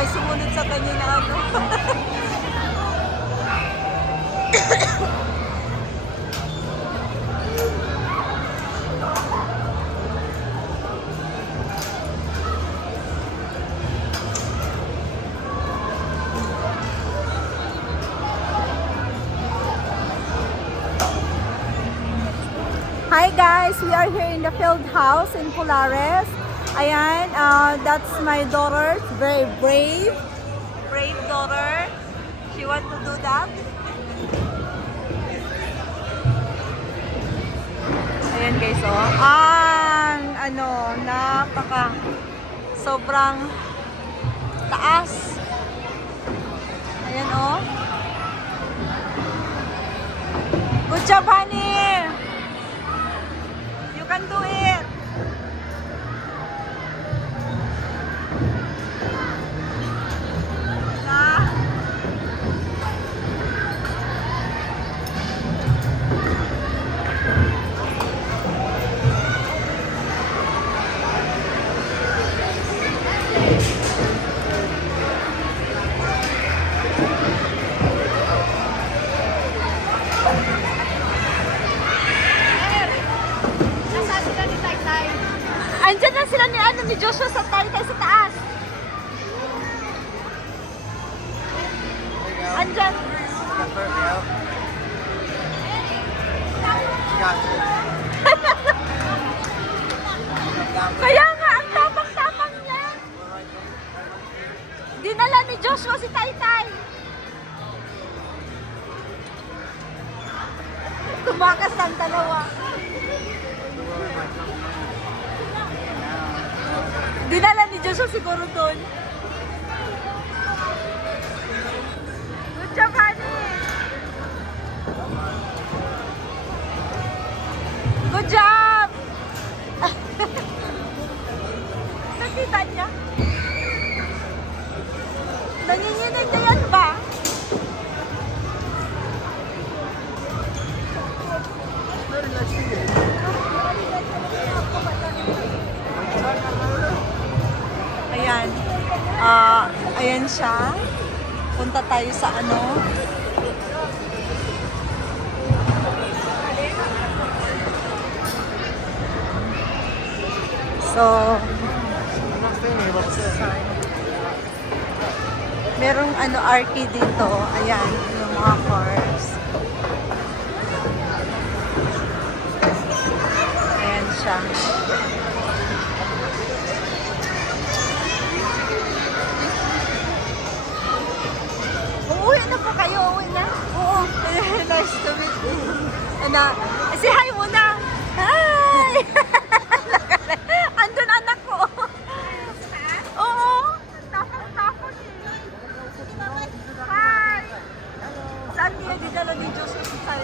may sumunod sa kanya na ano. Hi guys, we are here in the field house in Polares. Ayan, that's my daughter, very brave daughter. She want to do that. Ayan guys, oh. Sobrang taas. Ayan, oh. Good job, honey. You can do it. Andyan na sila ni Joshua sa tayo sa taas. Andyan. Kaya nga, ang tapang-tapang niya. Dinala ni Joshua si Taytay. Tumakas ang dalawa. Dinala ni Joshua siguro doon. Good job, honey! Good job! Nakita niya? Nanginginig na yan ba? Ayan. Ayan siya. Punta tayo sa ano. So, merong ano arcade dito. Ayan, yung mga cars. Ayan siya. Uuwi na po kayo, uuwi na? Oo. Nice to meet you. Say hi muna. Hi! Andun anak ko. Oo. Takot Hi! Saan niya didala ni Joseph si Tay?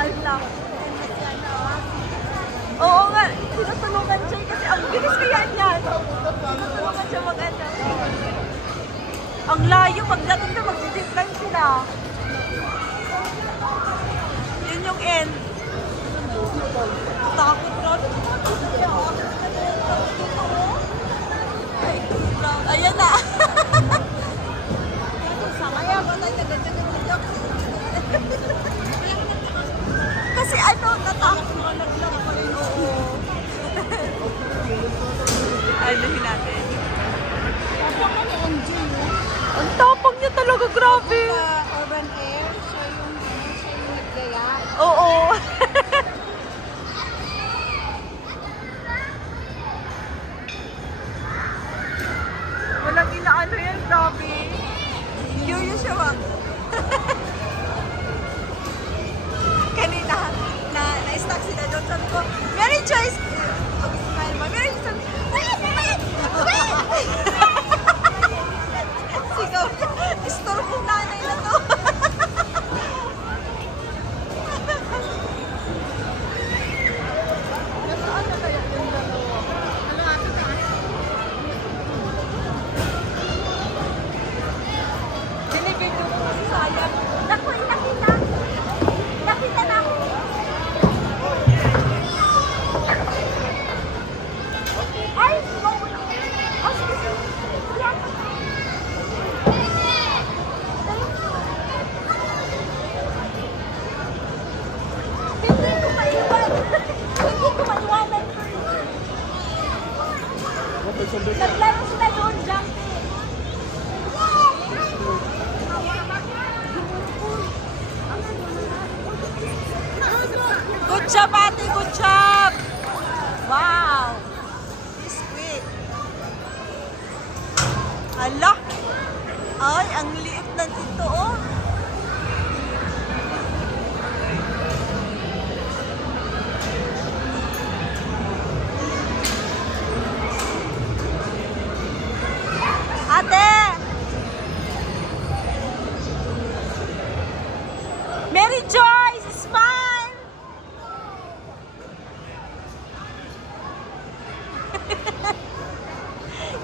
Ala. Oo nga, tinutulungan siya kasi ang bilis kaya niya. Tinutulungan siya mag-ano. Ang layo, pagdating na magdi-zipline sila. Yun yung end. Takot ron. Ayan na. Samaya ba tayo nagagagagag? Kasi ano, natakot mo naglag pa rin. Ayunin natin. Ang tapang niya talaga, grabe. Urban Air, siya yung naggaya. Oo. Walang inaano yan, grabe. Curious siya ba? Kanina, na-stuck sila doon. Sabi ko, Mary Joyce! Pag-smile mo, Mary Joyce! Wait! Sigaw niya. Store mong nanay na to. Nasaan na kaya yung dalawa? Ano nga ito? Binibidyo ko kasi sayang. Naku, nakita na ako. Hala! Ay, ang liit na dito, oh. Ate! Mary Joyce, smile!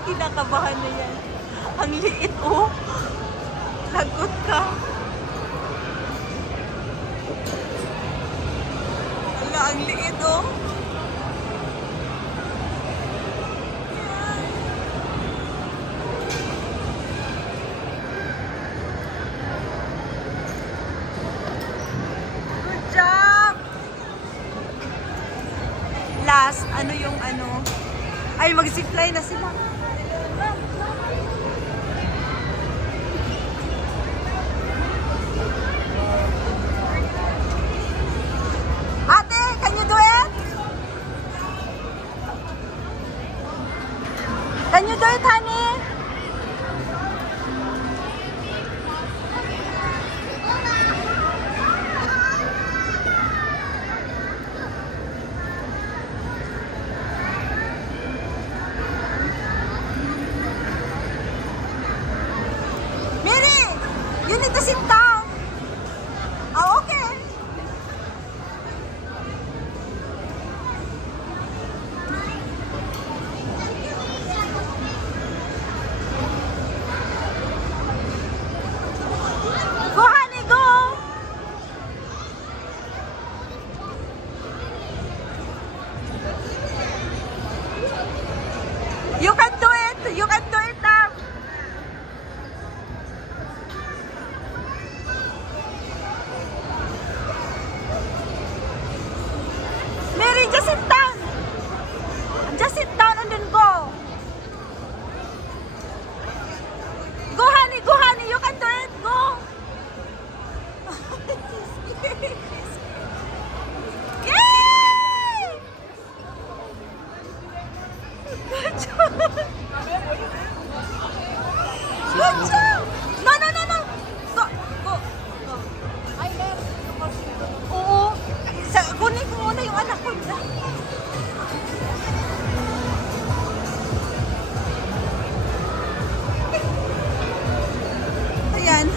Kinakabahan na yan. Ang liit, oh. Lagot ka. Wala, ang liit, oh. Good job! Last, ano yung ano? Ay, mag-zipline na sila. Ate, can you do it? Can you do it, honey? Mary, you need to sit down. Oh, okay. Go, honey, go. You can do it. You can do it now. Mary, just sit down. Just sit down and then go. Go, honey. Go, honey. You can do it. Go. Yay! Good job. Good job. No, no, no, no. Go, go, go. Ay, meron. Oo. Kunin ko muna yung anak ko. Ayan.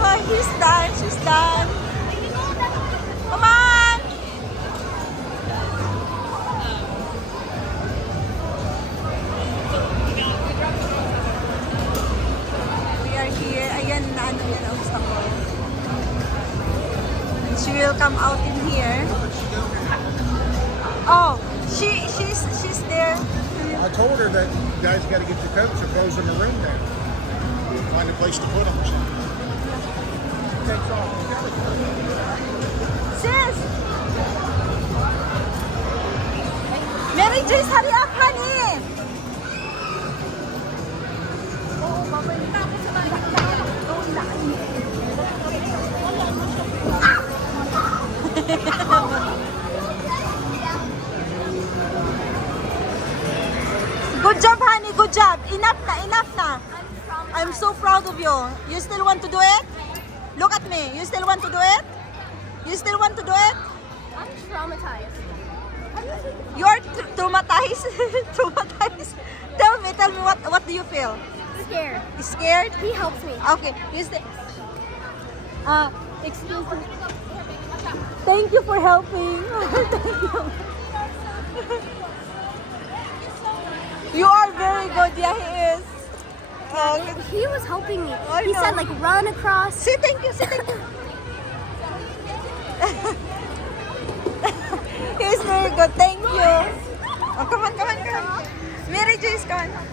Oh, he's done. She's done. Come on. We are here. Ayan na ano yan ang gusto ko. And she will come out in here. Oh, she's there. I told her that you guys got to get your coats or close in the room there. Find a place to put them or something. Takes off. Sis! Mary Joyce, hurry up, honey! Oo, babalik na ako sa bahay. Good job, honey. Good job. Enough na, enough na. I'm so proud of you. You still want to do it? Look at me. You still want to do it? You still want to do it? I'm traumatized. You are traumatized? Traumatized? Tell me, what do you feel? Scared. Scared? He helps me. Okay. You still... excuse me. Thank you for helping. Thank you. You are very good. Yeah, he is. Oh, He was helping me. I He said know. like run across. say thank you. Say thank you.